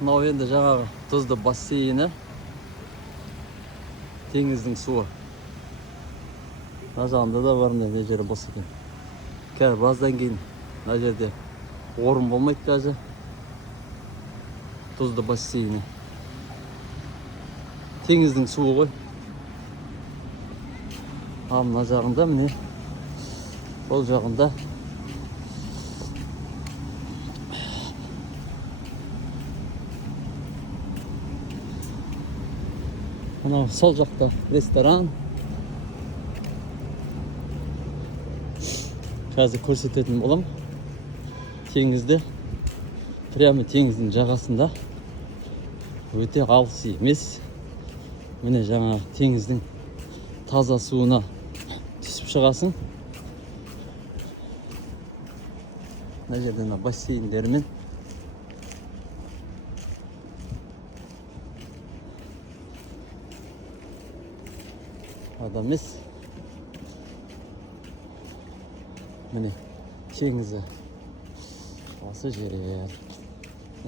Мынау енді жаңағы тұзды бассейні, теңіздің суы. Мына жағында да бар, мына жері бос екен. Қазір біраздан кейін мына жерде орын болмайды қазір. Тұзды бассейні. Теңіздің суы ғой. Ал мына жағында міне, сол жағында мынау сол жақта ресторан. Қазір көрсететін болам. Теңізде, прямо теңіздің жағасында. Өте алыс емес. Міне жаңа теңіздің таза суына түсіп шығасың. Мына жерде бассейндермен адам емес. Міне теңізі осы жер.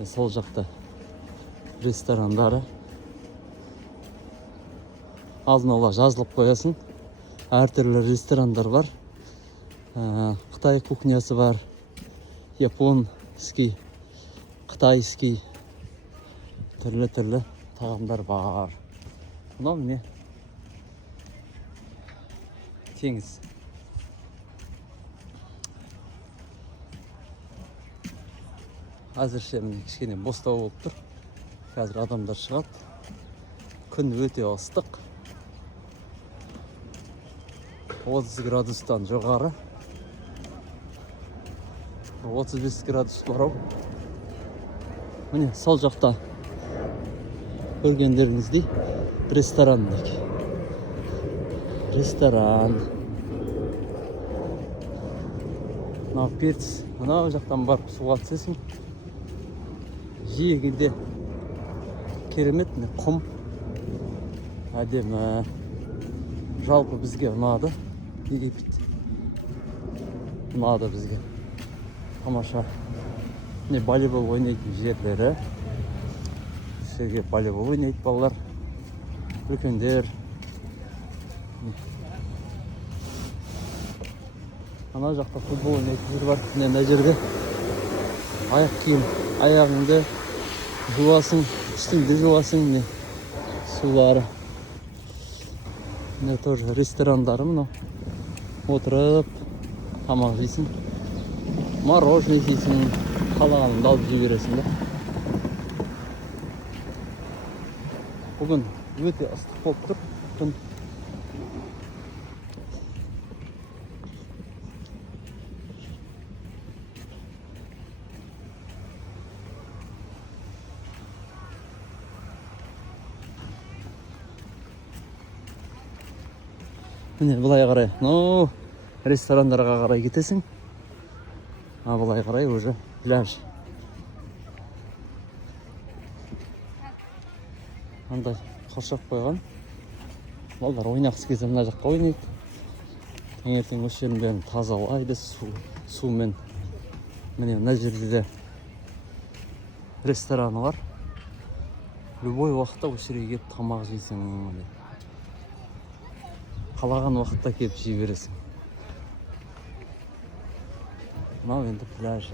Сол жақта ресторандары. Алдын ала жазылып қоясың. Әртүрлі ресторандар бар. Қытай кухнясы бар. Японский, қытайский. Түрлі тағамдар бар. Мынау не? Теңіз. Әзірше кішкене бостау болып тұр. Қазір адамдар шығады. Күн өте ыстық. 30 градустан жоғары. 35 градус бар ау. Міне сол жақта көргендеріңіздей ресторан дейік. Ресторан. Мынау перц. Мынау жақтан барып суға түсесің. Жиегінде керемет құм. Әдемі. Жалпы бізге ұнады. Египет. Ұнады бізге. Тамаша. Міне волейбол ойнайтын жерлері. Жерге волейбол ойнайды балалар. Үлкендер. Ана жақта футбол ойнайтын жер бар. Мына жерде аяқ киім, аяғыңды жуасың, үстіңді жуасың. Міне сулары. Міне тоже ресторандары мынау. Отырып тамақ жейсің. Мороженое жейсің. Қалағаныңды алып жей бересің да. Бүгін өте ыстық болып тұр. Күн. Міне бұлай қарай. Ресторандарға қарай кетесің. Бұлай қарай уже пляж. Андай қоршап қойған. Балдар ойнақсы келсе мына жаққа ойнайды. Таңертең осы жердің бәрін тазалайды сумен. Міне мына жерде де рестораны бар. Любой уақытта осы жерге келіп тамақ жейсің. Қалаған уақытта келіп жей бересің. Мынау енді пляж.